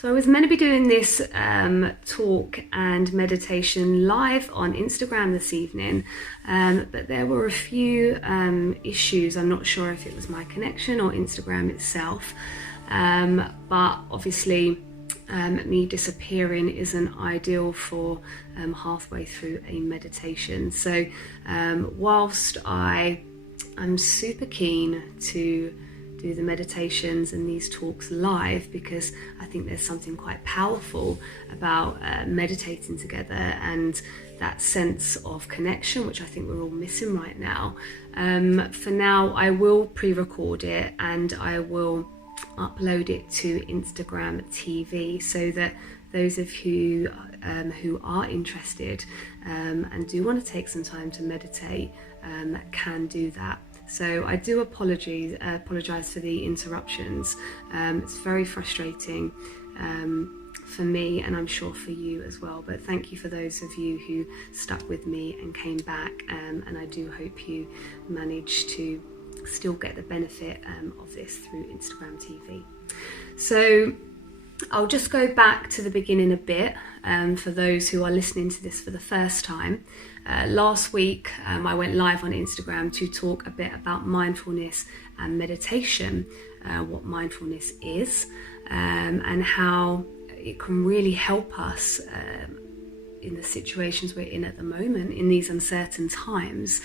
So I was meant to be doing this talk and meditation live on Instagram this evening, but there were a few issues. I'm not sure if it was my connection or Instagram itself, but obviously me disappearing isn't ideal for halfway through a meditation. So whilst I'm super keen to do the meditations and these talks live, because I think there's something quite powerful about meditating together and that sense of connection, which I think we're all missing right now. For now, I will pre-record it and I will upload it to Instagram TV so that those of you who are interested and do want to take some time to meditate can do that. So I do apologise for the interruptions. It's very frustrating for me, and I'm sure for you as well. But thank you for those of you who stuck with me and came back, and I do hope you managed to still get the benefit of this through Instagram TV. So I'll just go back to the beginning a bit for those who are listening to this for the first time. Last week I went live on Instagram to talk a bit about mindfulness and meditation, what mindfulness is, and how it can really help us in the situations we're in at the moment, in these uncertain times.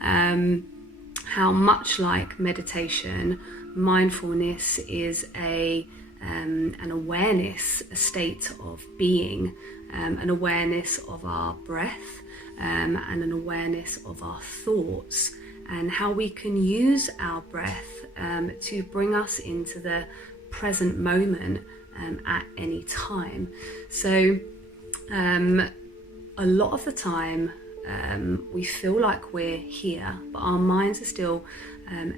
How much like meditation, mindfulness is an awareness, a state of being, an awareness of our breath, and an awareness of our thoughts, and how we can use our breath to bring us into the present moment at any time. So a lot of the time we feel like we're here, but our minds are still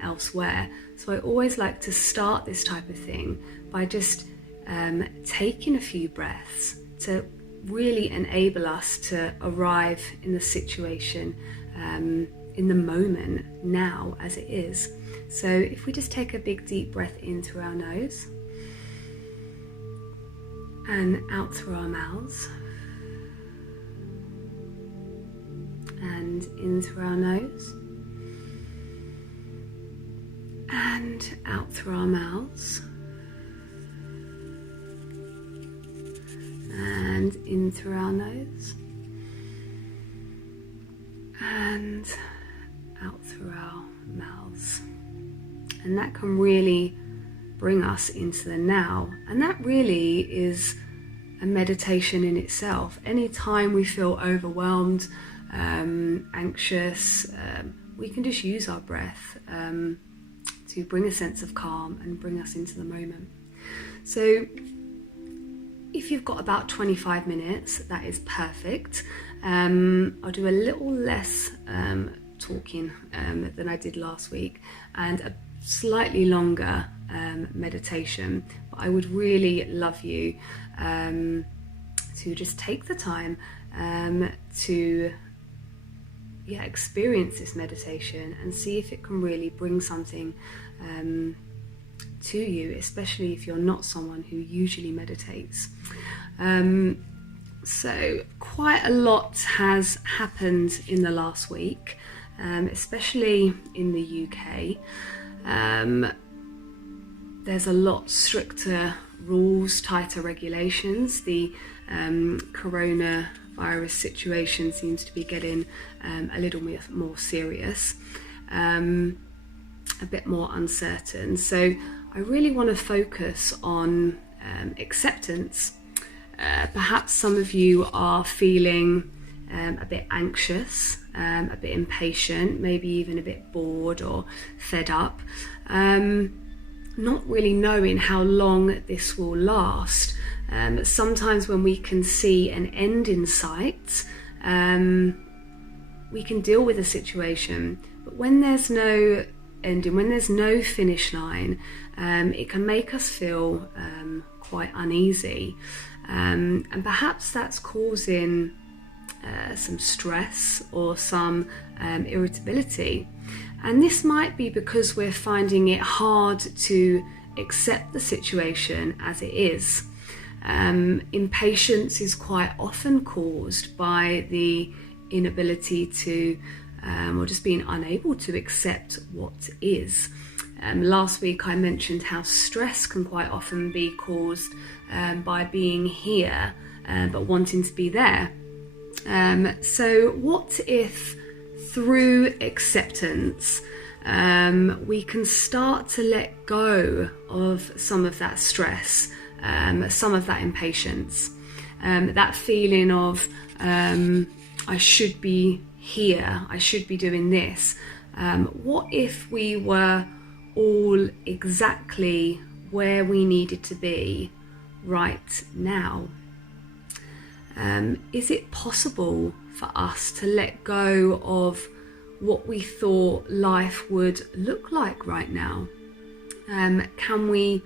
elsewhere. So I always like to start this type of thing by just taking a few breaths to really enable us to arrive in the situation, in the moment now as it is. So if we just take a big deep breath in through our nose and out through our mouths, and in through our nose and out through our mouths, and in through our nose and out through our mouths. And that can really bring us into the now, and that really is a meditation in itself. Anytime we feel overwhelmed, anxious, we can just use our breath to bring a sense of calm and bring us into the moment. So if you've got about 25 minutes, that is perfect. I'll do a little less talking than I did last week, and a slightly longer meditation. But I would really love you to just take the time to experience this meditation and see if it can really bring something to you, especially if you're not someone who usually meditates. So quite a lot has happened in the last week, especially in the UK. There's a lot stricter rules, tighter regulations. The coronavirus situation seems to be getting a little more serious, a bit more uncertain. So I really want to focus on acceptance. Perhaps some of you are feeling a bit anxious, a bit impatient, maybe even a bit bored or fed up, not really knowing how long this will last. Sometimes when we can see an end in sight, we can deal with a situation, but when there's no ending, when there's no finish line, it can make us feel quite uneasy, and perhaps that's causing some stress or some irritability. And this might be because we're finding it hard to accept the situation as it is. Impatience is quite often caused by the inability to, or just being unable to accept what is. Last week I mentioned how stress can quite often be caused by being here but wanting to be there. So what if through acceptance we can start to let go of some of that stress, some of that impatience, that feeling of I should be here, I should be doing this. What if we were all exactly where we needed to be right now? Is it possible for us to let go of what we thought life would look like right now? Can we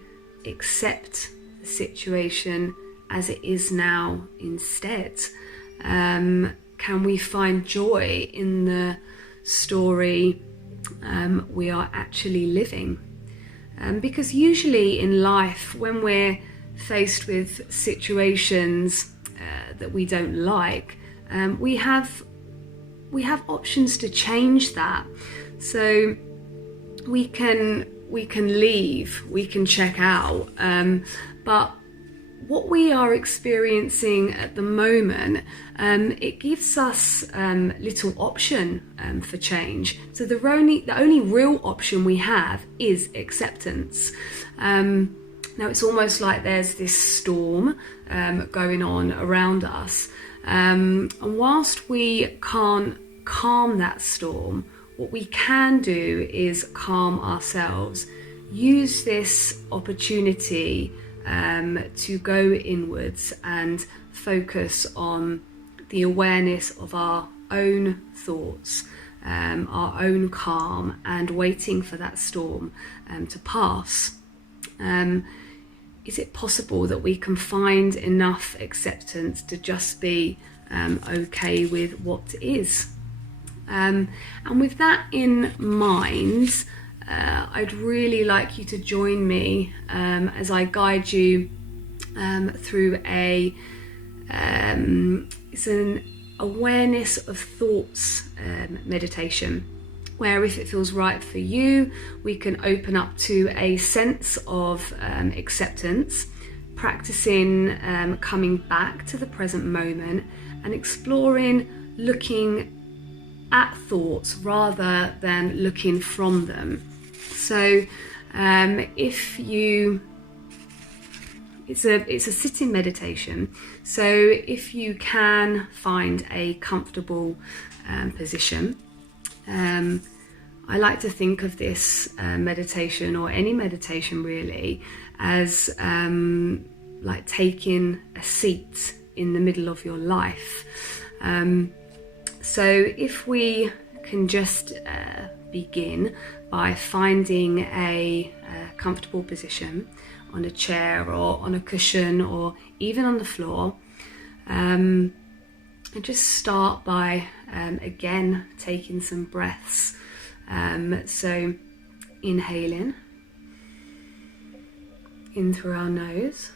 accept the situation as it is now instead? Can we find joy in the story we are actually living? Because usually in life, when we're faced with situations that we don't like, we have options to change that. So we can leave, we can check out, but what we are experiencing at the moment, it gives us little option for change. So the only real option we have is acceptance. Now it's almost like there's this storm going on around us, and whilst we can't calm that storm, what we can do is calm ourselves. Use this opportunity to go inwards and focus on the awareness of our own thoughts, our own calm, and waiting for that storm to pass. Is it possible that we can find enough acceptance to just be okay with what is? And with that in mind, I'd really like you to join me as I guide you through it's an awareness of thoughts meditation, where if it feels right for you, we can open up to a sense of acceptance, practicing coming back to the present moment and exploring looking at thoughts rather than looking from them. So it's a sitting meditation, so if you can find a comfortable position, I like to think of this meditation, or any meditation really, as like taking a seat in the middle of your life. So if we can just begin by finding a comfortable position on a chair or on a cushion or even on the floor, and just start by again taking some breaths. So inhaling in through our nose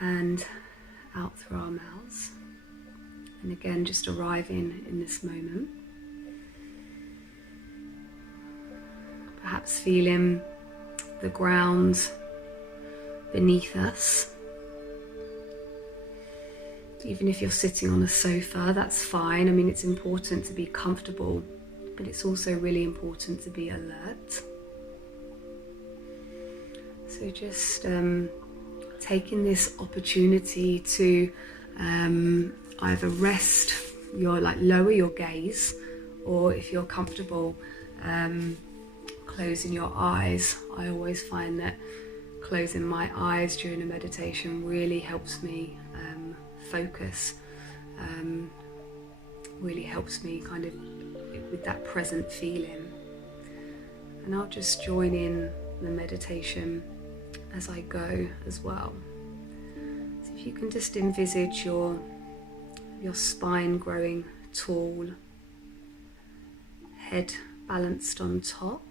and out through our mouths, and again just arriving in this moment, perhaps feeling the ground beneath us. Even if you're sitting on a sofa, that's fine. I mean, it's important to be comfortable, but it's also really important to be alert. So just taking this opportunity to either rest lower your gaze, or if you're comfortable closing your eyes. I always find that closing my eyes during a meditation really helps me focus, really helps me kind of with that present feeling. And I'll just join in the meditation as I go as well. So if you can just envisage your spine growing tall, head balanced on top,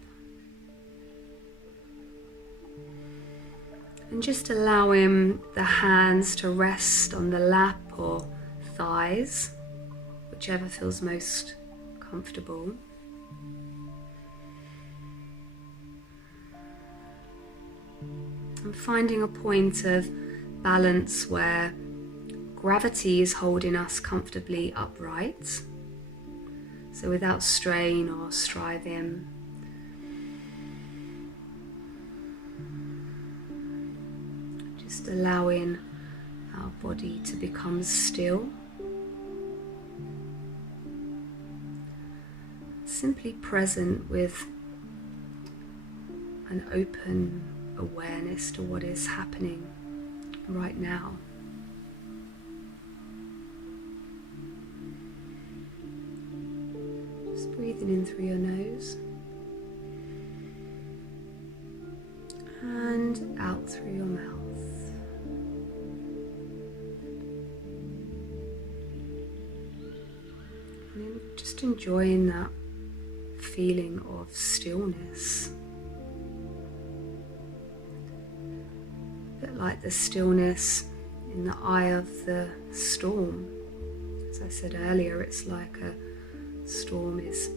And just allowing the hands to rest on the lap or thighs, whichever feels most comfortable. And finding a point of balance where gravity is holding us comfortably upright, so without strain or striving. Just allowing our body to become still. Simply present with an open awareness to what is happening right now. Just breathing in through your nose and out through your mouth. And then just enjoying that feeling of stillness. A bit like the stillness in the eye of the storm. As I said earlier, it's like a storm is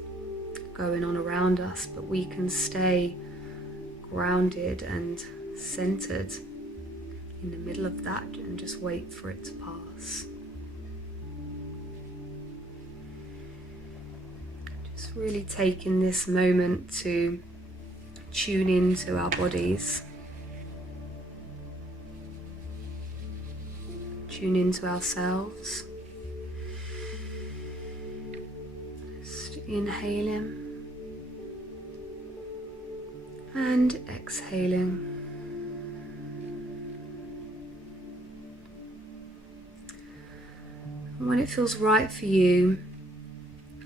going on around us, but we can stay grounded and centered in the middle of that and just wait for it to pass. Just really taking this moment to tune into our bodies, tune into ourselves. Just inhaling and exhaling. And when it feels right for you,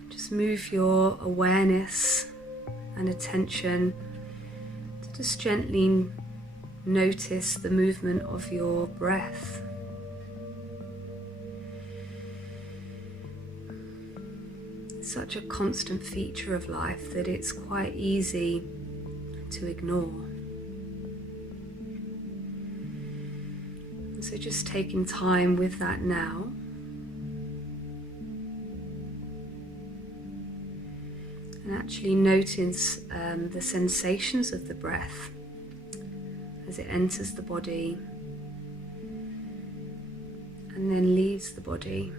just move your awareness and attention to just gently notice the movement of your breath. It's such a constant feature of life that it's quite easy to ignore. And so just taking time with that now. And actually notice the sensations of the breath as it enters the body and then leaves the body.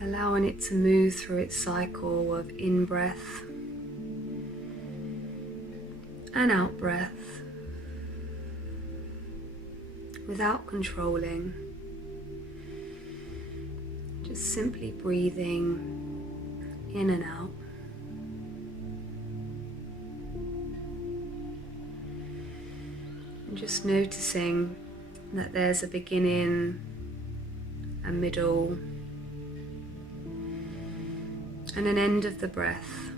Allowing it to move through its cycle of in-breath and out-breath without controlling, just simply breathing in and out. And just noticing that there's a beginning, a middle, and an end of the breath.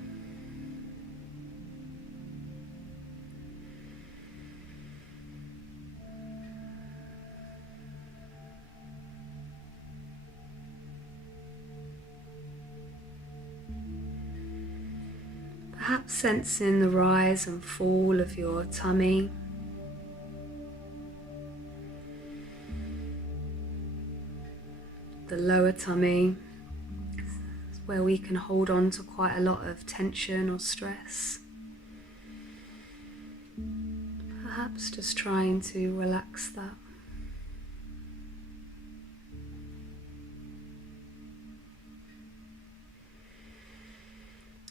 Perhaps sensing the rise and fall of your tummy. The lower tummy, where we can hold on to quite a lot of tension or stress. Perhaps just trying to relax that.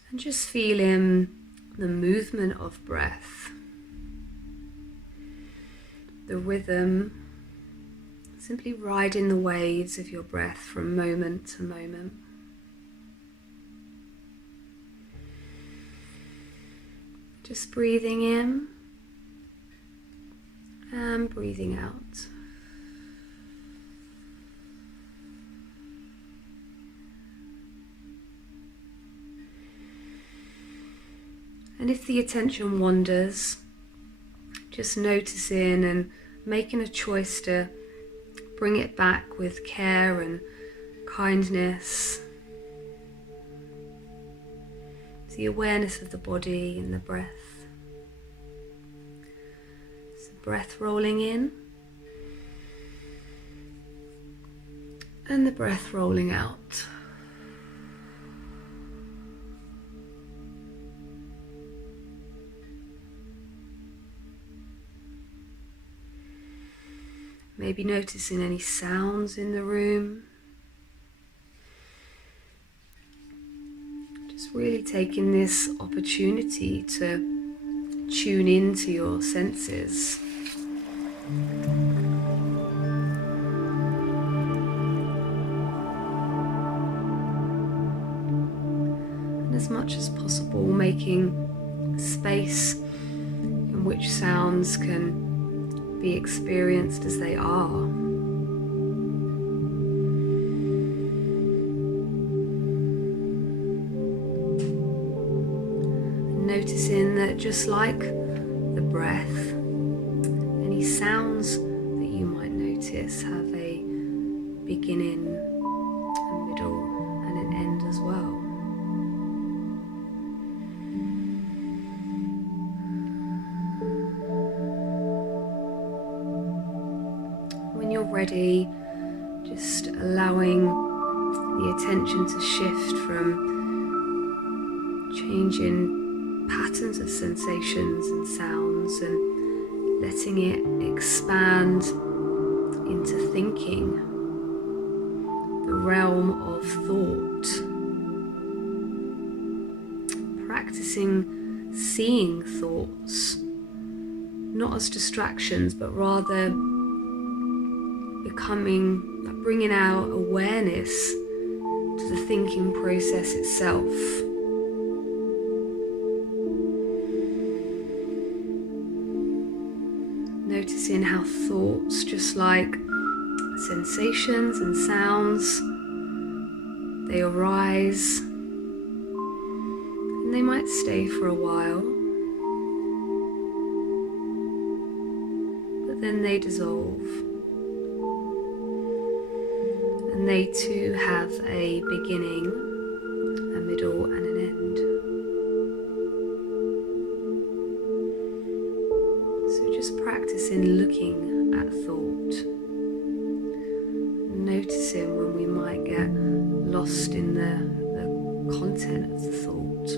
And just feeling the movement of breath, the rhythm, simply riding the waves of your breath from moment to moment. Just breathing in and breathing out. And if the attention wanders, just noticing and making a choice to bring it back with care and kindness. the awareness of the body and the breath. So breath rolling in and the breath rolling out. Maybe noticing any sounds in the room. Just really taking this opportunity to tune into your senses. And as much as possible, making space in which sounds can be experienced as they are. Noticing that just like the breath, any sounds that you might notice have a beginning, a middle, and an end as well. When you're ready, just allowing the attention to shift from changing patterns of sensations and sounds and letting it expand into thinking, the realm of thought. Practicing seeing thoughts, not as distractions, but rather bringing our awareness to the thinking process itself. Noticing how thoughts, just like sensations and sounds, they arise and they might stay for a while, but then they dissolve, and they too have a beginning, a middle, and an end. Just practicing looking at thought, noticing when we might get lost in the content of the thought.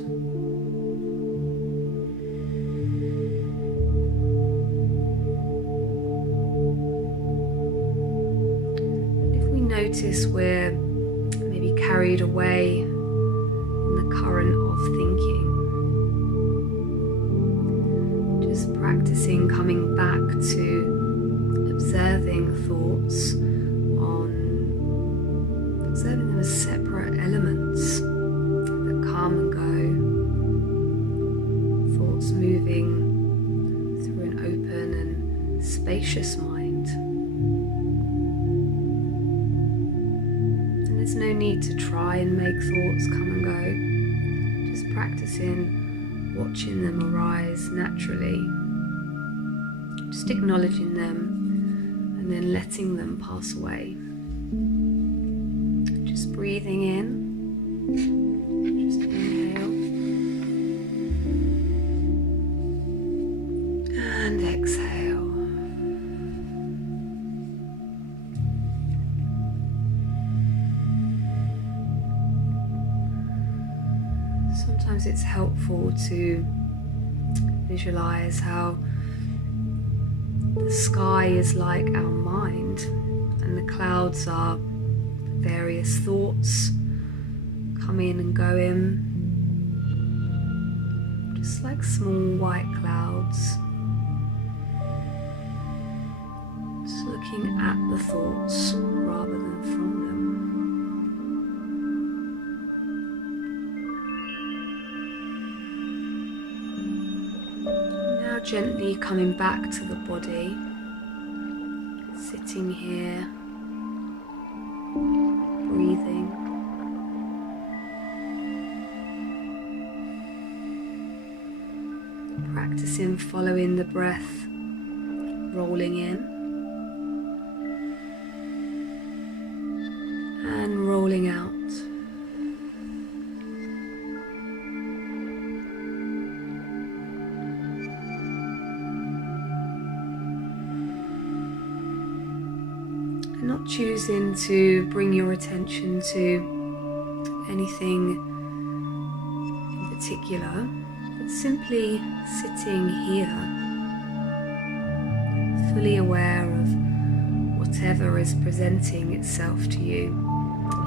If we notice we're maybe carried away in the current of thinking, practicing coming back to observing thoughts, observing them as separate elements that come and go, thoughts moving through an open and spacious mind. And there's no need to try and make thoughts come and go, just practicing watching them arise naturally, just acknowledging them and then letting them pass away. Just breathing in, just inhale and exhale. Sometimes it's helpful to visualize how the sky is like our mind and the clouds are various thoughts coming and going, just like small white clouds. Just looking at the thoughts rather than from them. Gently coming back to the body, sitting here, breathing. Practicing following the breath, rolling in and rolling out. not choosing to bring your attention to anything in particular, but simply sitting here, fully aware of whatever is presenting itself to you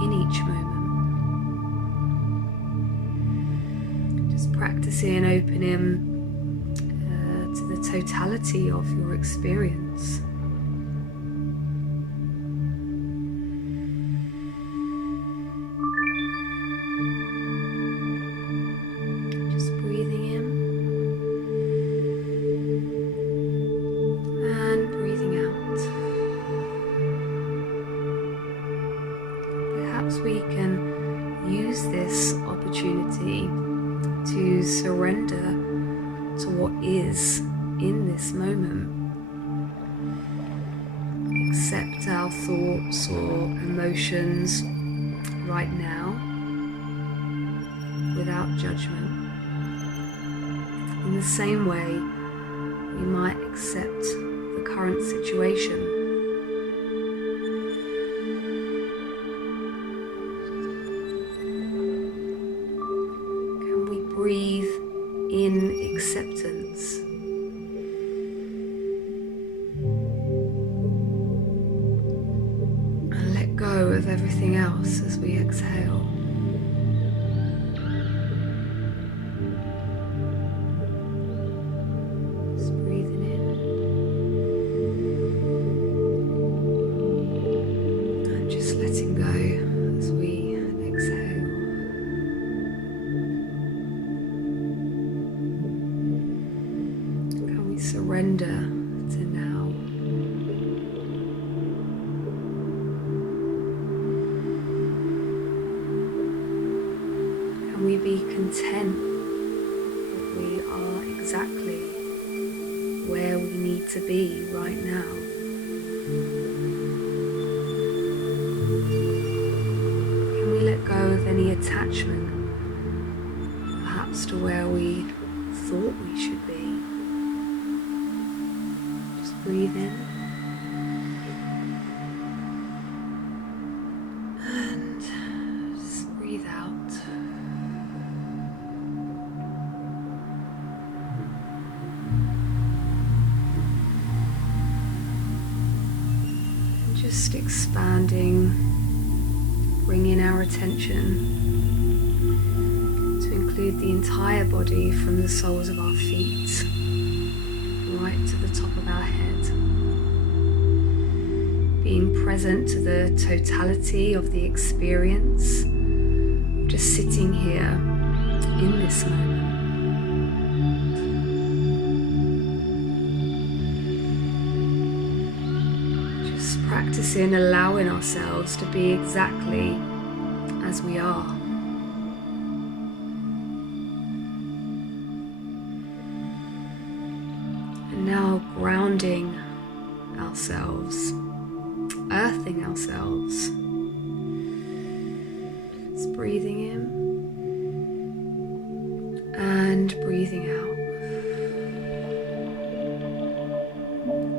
in each moment. Just practicing opening to the totality of your experience. Just breathing in and breathing out. Perhaps we can use this opportunity to surrender to what is in this moment. Accept our thoughts or emotions right now without judgment. In the same way, we might accept the current situation. Can we breathe in acceptance? And let go of everything else as we exhale. Just breathing in and just letting go as we exhale. Surrender to now. Can we be content that we are exactly where we need to be right now? Can we let go of any attachment, perhaps to where we thought we should be? Breathe in and just breathe out. And just expanding, bringing our attention to include the entire body from the soles of our feet right to the top of our head. Being present to the totality of the experience, just sitting here in this moment. Just practicing allowing ourselves to be exactly as we are. And now grounding ourselves, earthing ourselves. Just breathing in and breathing out.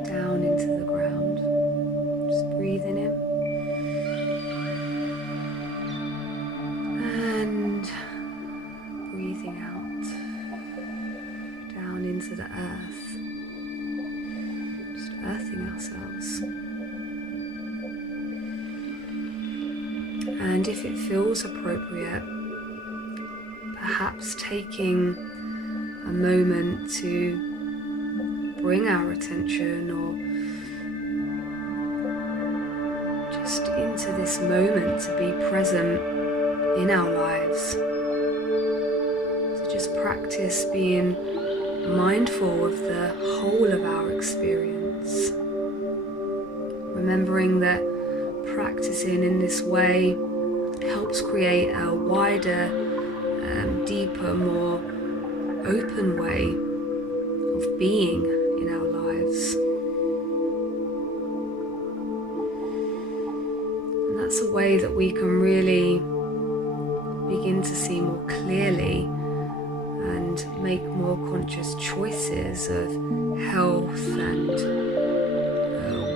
Down into the ground. Just breathing in and breathing out. Down into the earth. Just earthing ourselves. And if it feels appropriate, perhaps taking a moment to bring our attention or just into this moment to be present in our lives. So just practice being mindful of the whole of our experience. Remembering that practicing in this way helps create a wider, deeper, more open way of being in our lives. And that's a way that we can really begin to see more clearly and make more conscious choices of health and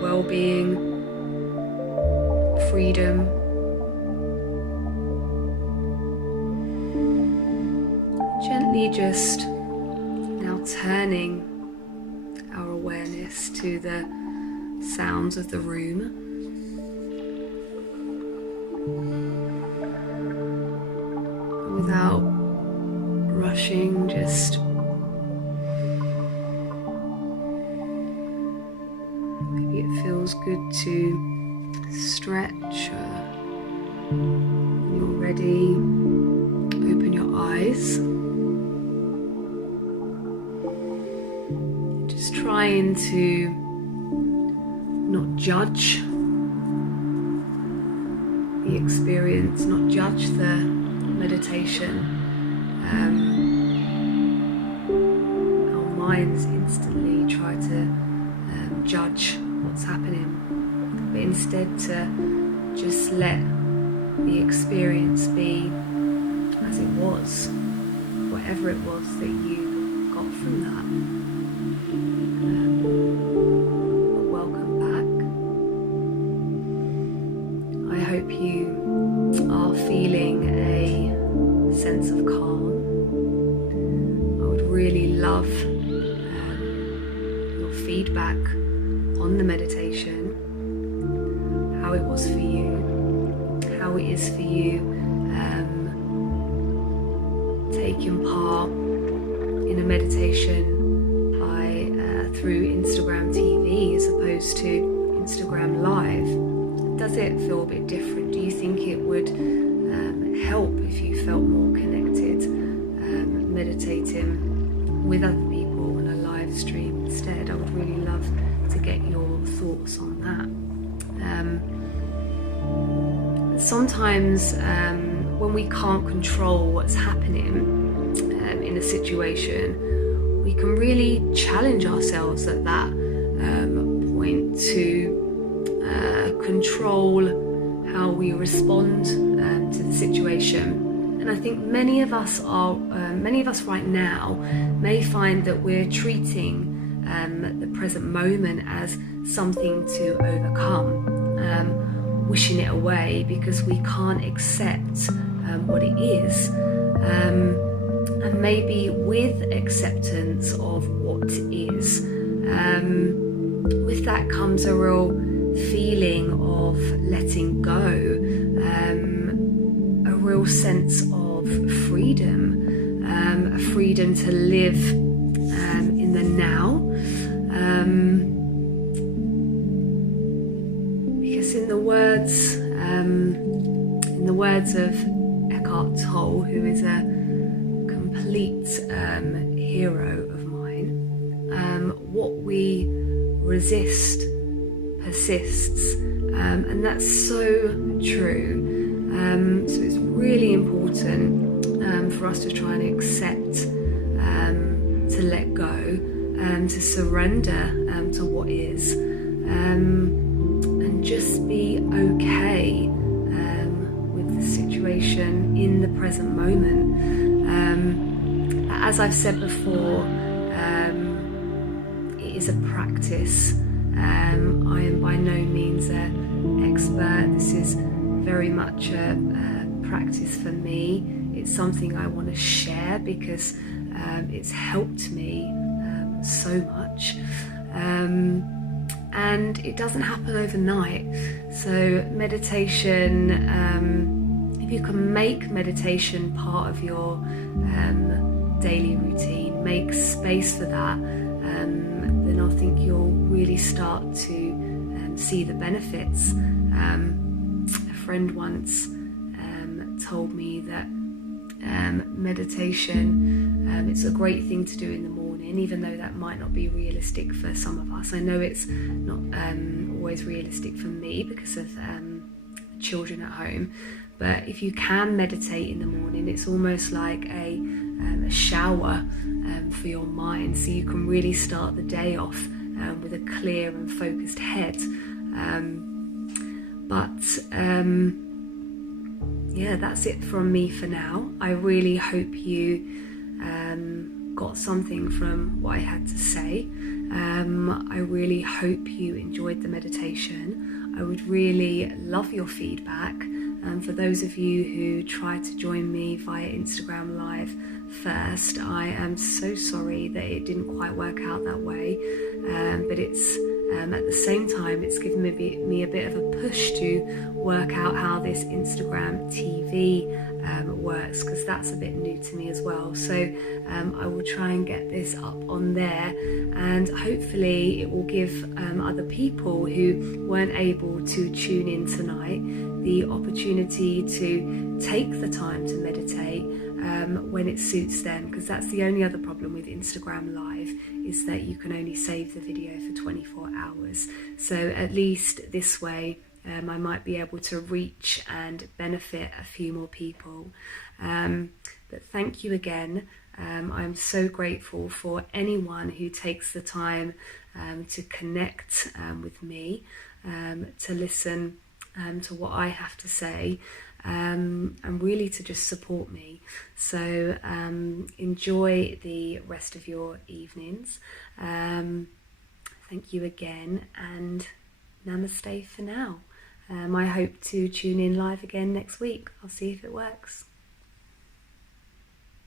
well-being. freedom. Gently just now turning our awareness to the sounds of the room. Without rushing, just maybe it feels good to stretch. When you're ready, open your eyes. Just trying to not judge the experience, not judge the meditation. Our minds instantly try to judge what's happening, but instead to just let the experience be as it was, whatever it was that you got from that. But welcome back. I hope you are feeling a sense of calm. I would really love your feedback on the meditation, how it was for you, how it is for you taking part in a meditation through Instagram TV as opposed to Instagram Live. Does it feel a bit different? Do you think it would help if you felt more connected, meditating with other people on a live stream instead? I would really love to get your thoughts on that. Sometimes when we can't control what's happening in a situation, we can really challenge ourselves at that point to control how we respond to the situation. And I think many of us right now may find that we're treating the present moment as something to overcome, wishing it away because we can't accept what it is. And maybe with acceptance of what is, with that comes a real feeling of letting go, a real sense of freedom, a freedom to live in the now. Because in the words of Eckhart Tolle, who is a complete hero of mine, what we resist persists, and that's so true. So it's really important for us to try and accept, to let go, to surrender to what is, and just be okay with the situation in the present moment. As I've said before, it is a practice. I am by no means an expert. This is very much a practice for me. It's something I want to share because it's helped me so much. And it doesn't happen overnight. So meditation, if you can make meditation part of your daily routine, make space for that, then I think you'll really start to see the benefits. A friend once told me that meditation, it's a great thing to do in the morning, even though that might not be realistic for some of us. I know it's not always realistic for me because of children at home, but if you can meditate in the morning, it's almost like a shower for your mind, so you can really start the day off with a clear and focused head. Yeah, that's it from me for now. I really hope you got something from what I had to say. I really hope you enjoyed the meditation. I would really love your feedback. For those of you who tried to join me via Instagram Live first, I am so sorry that it didn't quite work out that way, but it's at the same time it's given me a bit of a push to work out how this Instagram TV works, because that's a bit new to me as well. So I will try and get this up on there, and hopefully it will give other people who weren't able to tune in tonight the opportunity to take the time to meditate when it suits them, because that's the only other problem with Instagram Live, is that you can only save the video for 24 hours. So at least this way I might be able to reach and benefit a few more people. But thank you again. I'm so grateful for anyone who takes the time to connect with me, to listen to what I have to say, and really to just support me. So enjoy the rest of your evenings. Thank you again, and namaste for now. I hope to tune in live again next week. I'll see if it works.